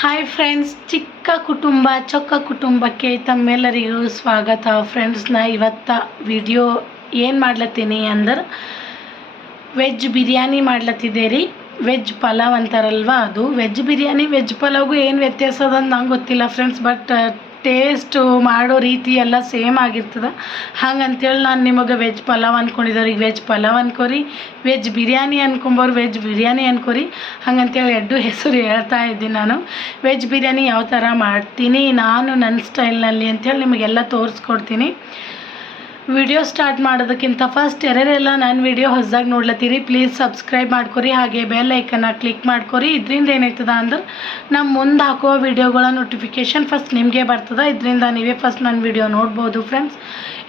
Hi friends ಚಿಕ್ಕ ಕುಟುಂಬ, ಚೊಕ್ಕ ಕುಟುಂಬಕ್ಕೆ ತಮ್ಮೆಲ್ಲರಿಗೂ ಸ್ವಾಗತ. ಫ್ರೆಂಡ್ಸ್ ನಾ ಇವತ್ತ ವಿಡಿಯೋ ಏನು ಮಾಡ್ಲತ್ತೀನಿ ಅಂದ್ರೆ ವೆಜ್ ಬಿರಿಯಾನಿ ಮಾಡ್ಲತ್ತಿದ್ದೆ ರೀ. ವೆಜ್ ಪಲಾವ್ ಅಂತಾರಲ್ವ ಅದು. ವೆಜ್ ಬಿರಿಯಾನಿ ವೆಜ್ ಪಲಾವ್ಗೂ ಏನು ವ್ಯತ್ಯಾಸ ಅದ ನಂಗೆ ಗೊತ್ತಿಲ್ಲ ಫ್ರೆಂಡ್ಸ್ ಬಟ್ ಟೇಸ್ಟು ಮಾಡೋ ರೀತಿ ಎಲ್ಲ ಸೇಮ್ ಆಗಿರ್ತದೆ. ಹಂಗಂತೇಳಿ ನಾನು ನಿಮಗೆ ವೆಜ್ ಪಲಾವ್ ಅಂದ್ಕೊಂಡಿದ್ದವ್ರಿಗೆ ವೆಜ್ ಪಲಾವ್ ಅನ್ಕೋರಿ ವೆಜ್ ಬಿರಿಯಾನಿ ಅನ್ಕೊಂಬೋರು ವೆಜ್ ಬಿರಿಯಾನಿ ಅನ್ಕೋರಿ. ಹಂಗಂತೇಳಿ ಎರಡು ಹೆಸರು ಹೇಳ್ತಾ ಇದ್ದೀನಿ ನಾನು. ವೆಜ್ ಬಿರಿಯಾನಿ ಯಾವ ಥರ ಮಾಡ್ತೀನಿ, ನಾನು ನನ್ನ ಸ್ಟೈಲ್ನಲ್ಲಿ ಅಂತೇಳಿ ನಿಮಗೆಲ್ಲ ತೋರಿಸ್ಕೊಡ್ತೀನಿ. ವಿಡಿಯೋ ಸ್ಟಾರ್ಟ್ ಮಾಡೋದಕ್ಕಿಂತ ಫಸ್ಟ್ ಯಾರ್ಯಾರೆಲ್ಲ ನನ್ನ ವಿಡಿಯೋ ಹೊಸದಾಗಿ ನೋಡ್ಲತ್ತೀರಿ ಪ್ಲೀಸ್ ಸಬ್ಸ್ಕ್ರೈಬ್ ಮಾಡ್ಕೊರಿ, ಹಾಗೆ ಬೆಲ್ ಐಕನ್ನ ಕ್ಲಿಕ್ ಮಾಡ್ಕೊರಿ. ಇದರಿಂದ ಏನಾಯ್ತದ ಅಂದ್ರೆ ನಮ್ಮ ಮುಂದೆ ಹಾಕುವ ವಿಡಿಯೋಗಳ ನೋಟಿಫಿಕೇಷನ್ ಫಸ್ಟ್ ನಿಮಗೆ ಬರ್ತದೆ. ಇದರಿಂದ ನೀವೇ ಫಸ್ಟ್ ನನ್ನ ವಿಡಿಯೋ ನೋಡ್ಬೋದು ಫ್ರೆಂಡ್ಸ್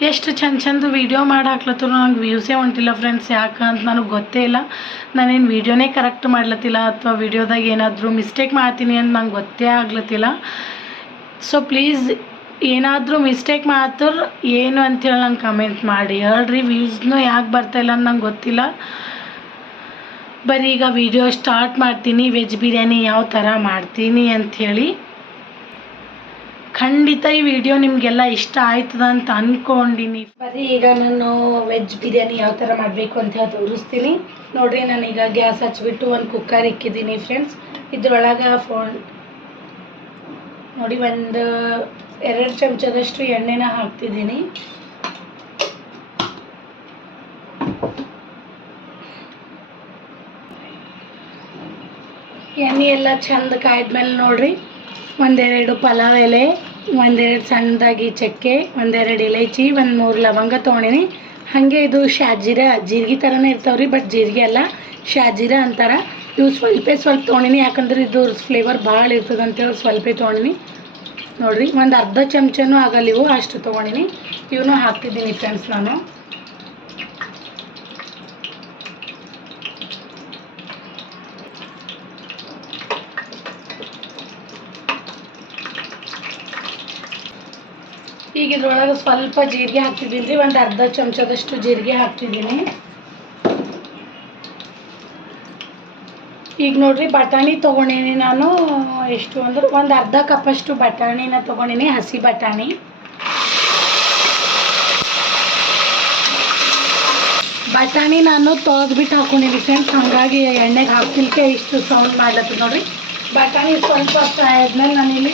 ಎಷ್ಟು ಚಂದ ಚಂದ ವಿಡಿಯೋ ಮಾಡಿ ಹಾಕ್ಲತ್ತರು ನನಗೆ ವ್ಯೂಸೇ ಹೊಂಟಿಲ್ಲ ಫ್ರೆಂಡ್ಸ್ ಯಾಕೆ ಅಂತ ನನಗೆ ಗೊತ್ತೇ ಇಲ್ಲ. ನಾನೇನು ವಿಡಿಯೋನೇ ಕರೆಕ್ಟ್ ಮಾಡ್ಲತ್ತಿಲ್ಲ ಅಥವಾ ವಿಡಿಯೋದಾಗ ಏನಾದರೂ ಮಿಸ್ಟೇಕ್ ಮಾಡ್ತೀನಿ ಅಂತ ನಂಗೆ ಗೊತ್ತೇ ಆಗ್ಲತ್ತಿಲ್ಲ. ಸೊ ಪ್ಲೀಸ್ ಏನಾದರೂ ಮಿಸ್ಟೇಕ್ ಮಾಡ್ತಾರ ಏನು ಅಂತೇಳಿ ನಂಗೆ ಕಮೆಂಟ್ ಮಾಡಿ. ಹೇಳ್ರಿ ವ್ಯೂಸ್ನು ಯಾಕೆ ಬರ್ತಾಯಿಲ್ಲ ಅಂತ ನಂಗೆ ಗೊತ್ತಿಲ್ಲ. ಬರೀ ಈಗ ವಿಡಿಯೋ ಸ್ಟಾರ್ಟ್ ಮಾಡ್ತೀನಿ ವೆಜ್ ಬಿರಿಯಾನಿ ಯಾವ ಥರ ಮಾಡ್ತೀನಿ ಅಂಥೇಳಿ ಖಂಡಿತ ಈ ವಿಡಿಯೋ ನಿಮಗೆಲ್ಲ ಇಷ್ಟ ಆಯ್ತದ ಅಂತ ಅಂದ್ಕೊಂಡಿನಿ ಬರೀ ಈಗ ನಾನು ವೆಜ್ ಬಿರಿಯಾನಿ ಯಾವ ಥರ ಮಾಡಬೇಕು ಅಂತ ಹೇಳಿ ತೋರಿಸ್ತೀನಿ. ನೋಡಿರಿ ನಾನೀಗ ಗ್ಯಾಸ್ ಹಚ್ಬಿಟ್ಟು ಒಂದು ಕುಕ್ಕರ್ ಇಕ್ಕಿದ್ದೀನಿ ಫ್ರೆಂಡ್ಸ್ ಇದ್ರೊಳಗೆ ಫೋನ್ ನೋಡಿ, ಒಂದು ಎರಡು ಚಮಚದಷ್ಟು ಎಣ್ಣೆನ ಹಾಕ್ತಿದ್ದೀನಿ. ಎಣ್ಣೆ ಎಲ್ಲ ಚಂದ ಕಾಯ್ದ್ಮೇಲೆ ನೋಡ್ರಿ. ಒಂದೆರಡು ಪಲಾವ್ ಎಲೆ, ಒಂದೆರಡು ಸಣ್ಣದಾಗಿ ಚಕ್ಕೆ, ಒಂದೆರಡು ಇಲೈಚಿ, ಒಂದು ಮೂರು ಲವಂಗ ತೊಗೊಂಡಿನಿ. ಹಾಗೆ ಇದು ಶಾಜೀರ, ಜೀರಿಗೆ ಥರನೇ ಇರ್ತಾವ್ರಿ, ಬಟ್ ಜೀರಿಗೆ ಅಲ್ಲ, ಶಾಜೀರ ಅಂತಾರೆ. ಇವು ಸ್ವಲ್ಪ ಸ್ವಲ್ಪ ತೊಗೊಂಡಿನಿ, ಯಾಕಂದ್ರೆ ಇದು ಫ್ಲೇವರ್ ಭಾಳ ಇರ್ತದೆ ಅಂತೇಳಿ ಸ್ವಲ್ಪ ತೊಗೊಂಡಿನಿ. ನೋಡಿರಿ, ಒಂದು ಅರ್ಧ ಚಮಚನೂ ಆಗಲ್ಲ ಇವು, ಅಷ್ಟು ತೊಗೊಂಡಿನಿ. ಇವನು ಹಾಕ್ತಿದ್ದೀನಿ ಫ್ರೆಂಡ್ಸ್ ನಾನು. ಈಗ ಇದ್ರೊಳಗೆ ಸ್ವಲ್ಪ ಜೀರಿಗೆ ಹಾಕ್ತಿದ್ದೀನಿ ರೀ, ಒಂದು ಅರ್ಧ ಚಮಚದಷ್ಟು ಜೀರಿಗೆ ಹಾಕ್ತಿದ್ದೀನಿ. ಈಗ ನೋಡ್ರಿ ಬಟಾಣಿ ತೊಗೊಂಡೀನಿ ನಾನು, ಎಷ್ಟು ಅಂದ್ರೆ ಒಂದು ಅರ್ಧ ಕಪ್ಪಷ್ಟು ಬಟಾಣಿನ ತೊಗೊಂಡೀನಿ, ಹಸಿ ಬಟಾಣಿ. ಬಟಾಣಿ ನಾನು ತೊಳೆದ್ಬಿಟ್ಟು ಹಾಕೊಂಡಿನಿ ಫ್ರೆಂಡ್ಸ್ ಹಾಗಾಗಿ ಎಣ್ಣೆಗೆ ಹಾಕ್ತಿಲ್ಕೆ ಇಷ್ಟು ಸೌಂಡ್ ಮಾಡ್ಲತ್ತದ ನೋಡ್ರಿ. ಬಟಾಣಿ ಸ್ವಲ್ಪ ಆದ್ಮೇಲೆ ನಾನಿಲ್ಲಿ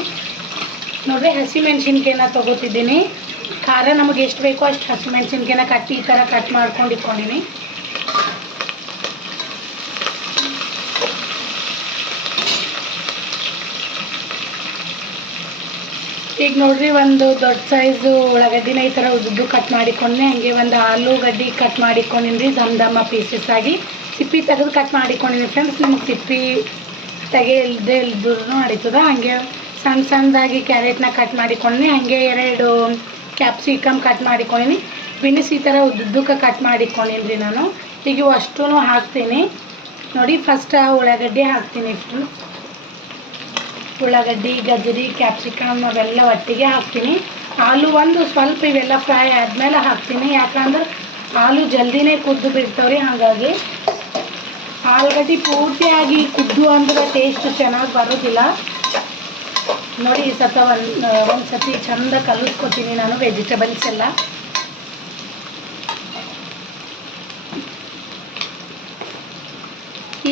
ನೋಡ್ರಿ ಹಸಿ ಮೆಣಸಿನ್ಕಾಯಿನ ತೊಗೋತಿದ್ದೀನಿ. ಖಾರ ನಮಗೆ ಎಷ್ಟು ಬೇಕೋ ಅಷ್ಟು ಹಸಿ ಮೆಣಸಿನ್ಕಾಯಿನ ಕಟ್ಟಿ ಈ ಥರ ಕಟ್ ಮಾಡ್ಕೊಂಡು ಇಟ್ಕೊಂಡಿನಿ. ಈಗ ನೋಡ್ರಿ, ಒಂದು ದೊಡ್ಡ ಸೈಜು ಉಳ್ಳಾಗಡ್ಡಿನ ಈ ಥರ ಉದ್ದು ಕಟ್ ಮಾಡಿಕೊಂಡೆ ಹಂಗೆ ಒಂದು ಆಲೂಗಡ್ಡಿ ಕಟ್ ಮಾಡಿಕೊಂಡಿನ್ರಿ, ದಮ್ ದಮ್ಮ ಪೀಸಸ್ ಆಗಿ. ಸಿಪ್ಪಿ ತೆಗೆದು ಕಟ್ ಮಾಡಿಕೊಂಡಿನಿ ಫ್ರೆಂಡ್ಸ್ ನಿಮ್ಗೆ ಸಿಪ್ಪಿ ತೆಗೆಯಲ್ದೆ ಇಲ್ದ್ರೂ ನಡೀತದ. ಹಾಗೆ ಸಣ್ಣ ಸಣ್ಣದಾಗಿ ಕ್ಯಾರೆಟ್ನ ಕಟ್ ಮಾಡಿಕೊಂಡೆ ಹಾಗೆ ಎರಡು ಕ್ಯಾಪ್ಸಿಕಮ್ ಕಟ್ ಮಾಡಿಕೊಂಡಿನಿ. ಬಿನಿಸ್ ಈ ಥರ ಉದ್ದುದ್ದಕ್ಕೆ ಕಟ್ ಮಾಡಿಕೊಂಡಿನಿ ನಾನು. ಈಗ ಅಷ್ಟೂ ಹಾಕ್ತೀನಿ. ನೋಡಿ ಫಸ್ಟ್ ಉಳ್ಳಾಗಡ್ಡಿ ಹಾಕ್ತೀನಿ ಫ್ರೆಂಡ್ಸ್ ಉಳ್ಳಾಗಡ್ಡಿ, ಗಜ್ಜರಿ ಕ್ಯಾಪ್ಸಿಕಮ್ ಅವೆಲ್ಲ ಒಟ್ಟಿಗೆ ಹಾಕ್ತೀನಿ. ಆಲೂ ಒಂದು ಸ್ವಲ್ಪ ಇವೆಲ್ಲ ಫ್ರೈ ಆದಮೇಲೆ ಹಾಕ್ತೀನಿ. ಯಾಕಂದ್ರೆ ಆಲೂ ಜಲ್ದಿನೇ ಕುದ್ದು ಬಿಡ್ತಾವ್ರಿ, ಹಾಗಾಗಿ ಆಲೂಗಡ್ಡೆ ಪೂರ್ತಿಯಾಗಿ ಕುದ್ದು ಅಂದ್ರೆ ಟೇಸ್ಟ್ ಚೆನ್ನಾಗಿ ಬರೋದಿಲ್ಲ. ನೋಡಿ ಈ ಸತ ಒಂದು ಒಂದು ಸತಿ ಚಂದ ಕಲಿಸ್ಕೊತೀನಿ ನಾನು ವೆಜಿಟೇಬಲ್ಸ್ ಎಲ್ಲ.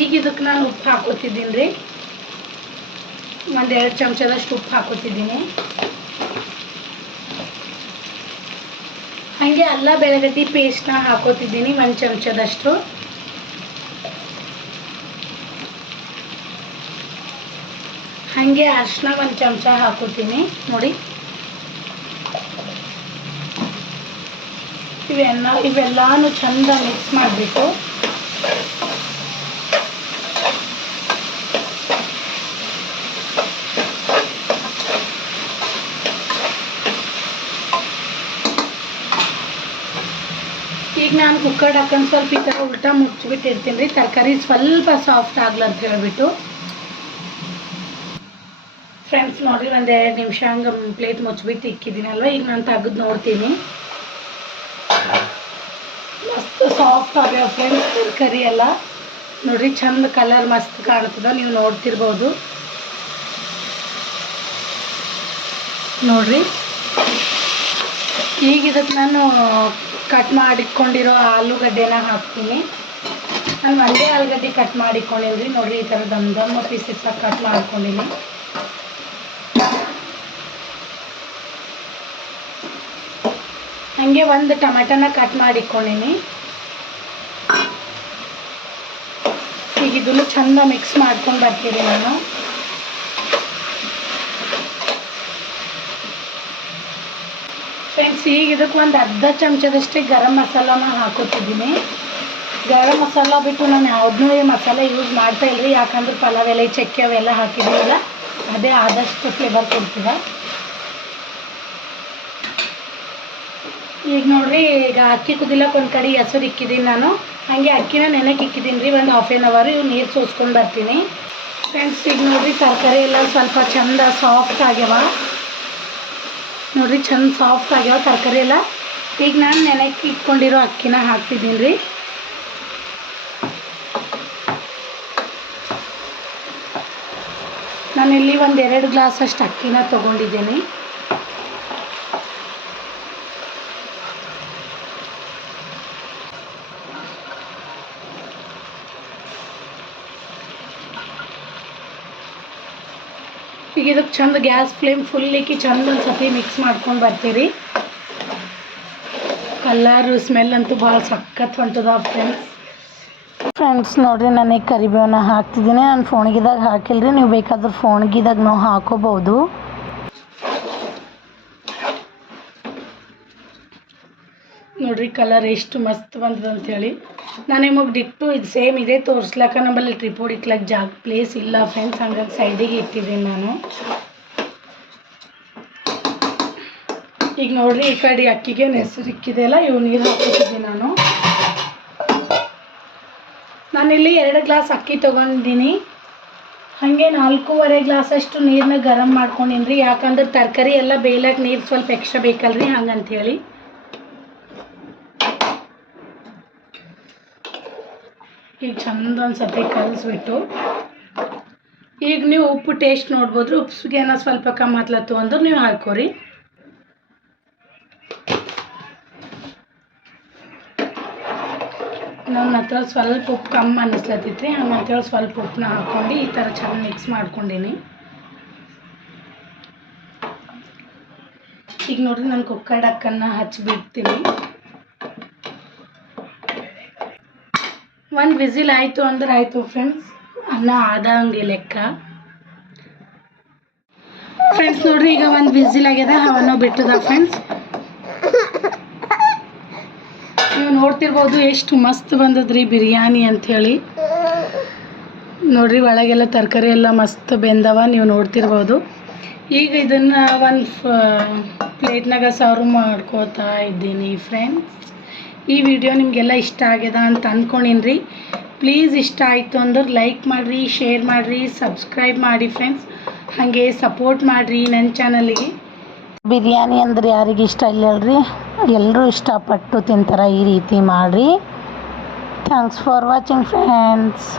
ಈಗ ಇದಕ್ಕೆ ನಾನು ಉಪ್ಪು ಹಾಕೋತಿದ್ದೀನಿ ರೀ. ಒಂದೆರಡು ಚಮಚದಷ್ಟು ಉಪ್ಪು ಹಾಕೋತಿದ್ದೀನಿ. ಹಾಗೆ ಅಲ್ಲ ಬೆಳಗಡ್ಡಿ ಪೇಸ್ಟ್ನ ಹಾಕೋತಿದ್ದೀನಿ ಒಂದು ಚಮಚದಷ್ಟು. ಹಂಗೆ ಅರ್ಶಿನ ಒಂದು ಚಮಚ ಹಾಕೋತೀನಿ, ನೋಡಿ. ಇವೆಲ್ಲ ಇವೆಲ್ಲಾನು ಚಂದ ಮಿಕ್ಸ್ ಮಾಡಿಬಿಟ್ಟು ಈಗ ನಾನು ಕುಕ್ಕರ್ ಹಾಕೊಂಡು ಸ್ವಲ್ಪ ಈ ಥರ ಉಲ್ಟಾ ಮುಚ್ಚಿಬಿಟ್ಟಿರ್ತೀನಿ ರೀ. ತರಕಾರಿ ಸ್ವಲ್ಪ ಸಾಫ್ಟ್ ಆಗಲ್ಲ ಅಂತ ಹೇಳ್ಬಿಟ್ಟು. ಫ್ರೆಂಡ್ಸ್ ನೋಡಿರಿ ಒಂದು ಎರಡು ನಿಮಿಷ ಹಂಗೆ ಪ್ಲೇಟ್ ಮುಚ್ಚಿಬಿಟ್ಟು ಇಕ್ಕಿದ್ದೀನಲ್ವ ಈಗ ನಾನು ತೆಗೆದು ನೋಡ್ತೀನಿ. ಮಸ್ತ್ ಸಾಫ್ಟ್ ಆಗ್ಯಾವ ಫ್ರೆಂಡ್ಸ್ ತರಕಾರಿ ಎಲ್ಲ. ನೋಡಿರಿ ಚಂದ ಕಲರ್ ಮಸ್ತ್ ಕಾಣ್ತದ, ನೀವು ನೋಡ್ತಿರ್ಬೋದು. ನೋಡ್ರಿ. ಈಗ ಇದಕ್ಕೆ ನಾನು ಕಟ್ ಮಾಡಿಟ್ಕೊಂಡಿರೋ ಆಲೂಗಡ್ಡೆನ ಹಾಕ್ತೀನಿ. ನಾನು ಒಂದೇ ಆಲೂಗಡ್ಡೆ ಕಟ್ ಮಾಡಿಕೊಂಡಿಲ್ರಿ ನೋಡ್ರಿ ಈ ಥರ ದಮ್ ದಮ್ ಪೀಸಸ್ ಕಟ್ ಮಾಡ್ಕೊಂಡಿನಿ. ಹಾಗೆ ಒಂದು ಟೊಮೆಟೊನ ಕಟ್ ಮಾಡಿಟ್ಕೊಂಡಿನಿ. ಈಗ ಇದನ್ನು ಚಂದ ಮಿಕ್ಸ್ ಮಾಡ್ಕೊಂಡು ಬರ್ತೀನಿ ನಾನು. ಈಗ ಇದಕ್ಕೆ ಒಂದು ಅರ್ಧ ಚಮಚದಷ್ಟೇ ಗರಂ ಮಸಾಲಾನ ಹಾಕೋತಿದ್ದೀನಿ. ಗರಂ ಮಸಾಲ ಬಿಟ್ಟು ನಾನು ಯಾವುದನ್ನೂ ಮಸಾಲೆ ಯೂಸ್ ಮಾಡ್ತಾ ಇಲ್ರಿ, ಯಾಕಂದ್ರೆ ಪಲಾವ್ ಎಲೆ, ಚಕ್ಕೆ ಅವೆಲ್ಲ ಹಾಕಿದ್ದೀವಲ್ಲ, ಅದೇ ಆದಷ್ಟು ಫ್ಲೇವರ್ ಕೊಡ್ತೀವ ಈಗ ನೋಡ್ರಿ, ಈಗ ಅಕ್ಕಿ ಕುದಿಲಕ್ಕೆ ಒಂದು ಕಡೆ ಹೆಸರು ಇಕ್ಕಿದ್ದೀನಿ ನಾನು. ಹಂಗೆ ಅಕ್ಕಿನ ನೆನಕ್ಕೆ ಇಕ್ಕಿದ್ದೀನಿ ರೀ, ಒಂದು ಹಾಫ್ ಆನ್ ಅವರ್ ಇವು ನೀರು ಸೋಸ್ಕೊಂಡು ಬರ್ತೀನಿ. ಫ್ರೆಂಡ್ಸ್ ಈಗ ನೋಡ್ರಿ, ತರಕಾರಿ ಎಲ್ಲ ಸ್ವಲ್ಪ ಚಂದ ಸಾಫ್ಟ್ ಆಗ್ಯಾವ. ನೋಡ್ರಿ, ಚಂದ ಸಾಫ್ಟ್ ಆಗ್ಯಾವ ತರಕಾರಿ ಎಲ್ಲ. ಈಗ ನಾನು ನೆನಕ್ಕೆ ಇಟ್ಕೊಂಡಿರೋ ಅಕ್ಕಿನ ಹಾಕ್ತಿದ್ದೀನಿ ರೀ. ನಾನಿಲ್ಲಿ ಒಂದು ಎರಡು ಗ್ಲಾಸ್ ಅಷ್ಟು ಅಕ್ಕಿನ ತೊಗೊಂಡಿದ್ದೀನಿ. ಇದಕ್ಕೆ ಚಂದ ಗ್ಯಾಸ್ ಫ್ಲೇಮ್ ಫುಲ್ ಇಕ್ಕಿ ಚಂದ ಒಂದು ಸತಿ ಮಿಕ್ಸ್ ಮಾಡ್ಕೊಂಡು ಬರ್ತೀರಿ. ಕಲರು ಸ್ಮೆಲ್ ಅಂತೂ ಭಾಳ ಸಖತ್ ಹೊಂಟದ ಫ್ರೆಂಡ್ಸ್ ಫ್ರೆಂಡ್ಸ್ ನೋಡಿರಿ ನನಗೆ ಕರಿಬೇವನ್ನ ಹಾಕ್ತಿದ್ದೀನಿ. ನಾನು ಫೋಣ್ಗಿದಾಗ ಹಾಕಿಲ್ಲ ರೀ ನೀವು ಬೇಕಾದ್ರೆ ಫೋನ್ಗಿದಾಗ ನಾವು ಹಾಕೋಬೋದು ನೋಡ್ರಿ ಕಲರ್ ಎಷ್ಟು ಮಸ್ತ್ ಬಂದದ ಅಂತೇಳಿ. ನಾನು ನಿಮಗೆ ಡಿಕ್ಟು ಇದು ಸೇಮ್ ಇದೇ ತೋರಿಸ್ಲಕ್ಕ ನಮ್ಮಲ್ಲಿ ಟ್ರಿಪೋಡ್ ಇಕ್ಲಾಕ್ ಜಾಗ ಪ್ಲೇಸ್ ಇಲ್ಲ ಫ್ರೆಂಡ್ಸ್ ಹಂಗಾಗಿ ಸೈಡಿಗೆ ಇಟ್ಟಿದ್ದೀನಿ ನಾನು. ಈಗ ನೋಡ್ರಿ ಈ ಕಡೆ ಅಕ್ಕಿಗೆ ಹೆಸರು ಇಕ್ಕಿದೆಯಲ್ಲ ಇವು ನೀರು ಹಾಕಿದ್ದೀನಿ ನಾನು. ನಾನಿಲ್ಲಿ ಎರಡು ಗ್ಲಾಸ್ ಅಕ್ಕಿ ತೊಗೊಂಡಿದ್ದೀನಿ. ಹಾಗೆ ನಾಲ್ಕೂವರೆ ಗ್ಲಾಸಷ್ಟು ನೀರನ್ನ ಗರಮ್ ಮಾಡ್ಕೊಂಡಿನಿ ರೀ ಯಾಕಂದ್ರೆ ತರಕಾರಿ ಎಲ್ಲ ಬೇಯಲಕ್ಕೆ ನೀರು ಸ್ವಲ್ಪ ಎಕ್ಸ್ಟ್ರಾ ಬೇಕಲ್ರಿ, ಹಂಗಂತೇಳಿ. ಈಗ ಚಂದ ಒಂದು ಸತಿ ಕಲಿಸ್ಬಿಟ್ಟು. ಈಗ ನೀವು ಉಪ್ಪು ಟೇಸ್ಟ್ ನೋಡ್ಬೋದು ಉಪ್ಪಿಗೆ ಏನೋ ಸ್ವಲ್ಪ ಕಮ್ಮಿ ಹತ್ಲತ್ತು ಅಂದ್ರೆ ನೀವು ಹಾಕೋರಿ ನನ್ನ ಹತ್ರ ಸ್ವಲ್ಪ ಉಪ್ಪು ಕಮ್ಮಿ ಅನ್ನಿಸ್ಲತ್ತೈತ್ರಿ ಹಂಗಂತೇಳಿ ಸ್ವಲ್ಪ ಉಪ್ಪನ್ನ ಹಾಕ್ಕೊಂಡು ಈ ಥರ ಚೆನ್ನಾಗಿ ಮಿಕ್ಸ್ ಮಾಡ್ಕೊಂಡೀನಿ. ಈಗ ನೋಡ್ರಿ, ನಾನು ಕುಕ್ಕರ್ ಡಕ್ಕನ್ನ ಹಚ್ಚಿಬಿಡ್ತೀನಿ ಒಂದು ವಿಸಿಲ್ ಆಯಿತು ಅಂದ್ರೆ ಆಯಿತು ಫ್ರೆಂಡ್ಸ್ ಅನ್ನ ಆದಂಗೆ ಲೆಕ್ಕ. ಫ್ರೆಂಡ್ಸ್ ನೋಡ್ರಿ, ಈಗ ಒಂದು ವಿಸಿಲ್ ಆಗ್ಯದ ಅವನ್ನ ಬಿಟ್ಟದ ಫ್ರೆಂಡ್ಸ್ ನೀವು ನೋಡ್ತಿರ್ಬೋದು ಎಷ್ಟು ಮಸ್ತ್ ಬಂದದ್ರಿ ಬಿರಿಯಾನಿ ಅಂಥೇಳಿ. ನೋಡ್ರಿ, ಒಳಗೆಲ್ಲ ತರಕಾರಿ ಎಲ್ಲ ಮಸ್ತ್ ಬೆಂದವ, ನೀವು ನೋಡ್ತಿರ್ಬೋದು. ಈಗ ಇದನ್ನು ಒಂದು ಪ್ಲೇಟ್ನಾಗ ಸರ್ವ್ ಮಾಡ್ಕೋತಾ ಇದ್ದೀನಿ ಫ್ರೆಂಡ್ಸ್ ಈ ವಿಡಿಯೋ ನಿಮಗೆಲ್ಲ ಇಷ್ಟ ಆಗ್ಯದ ಅಂತ ಅಂದ್ಕೊಂಡಿನ್ರಿ ಪ್ಲೀಸ್ ಇಷ್ಟ ಆಯಿತು ಅಂದ್ರೆ ಲೈಕ್ ಮಾಡಿರಿ ಶೇರ್ ಮಾಡಿರಿ ಸಬ್ಸ್ಕ್ರೈಬ್ ಮಾಡಿ ಫ್ರೆಂಡ್ಸ್ ಹಾಗೆ ಸಪೋರ್ಟ್ ಮಾಡಿರಿ ನನ್ನ ಚಾನಲಿಗೆ ಬಿರಿಯಾನಿ ಅಂದ್ರೆ ಯಾರಿಗೆ ಇಷ್ಟ ಇಲ್ಲ ಅಲ್ರಿ ಎಲ್ಲರೂ ಇಷ್ಟಪಟ್ಟು ತಿಂತಾರೆ ಈ ರೀತಿ ಮಾಡಿರಿ. Thanks for watching friends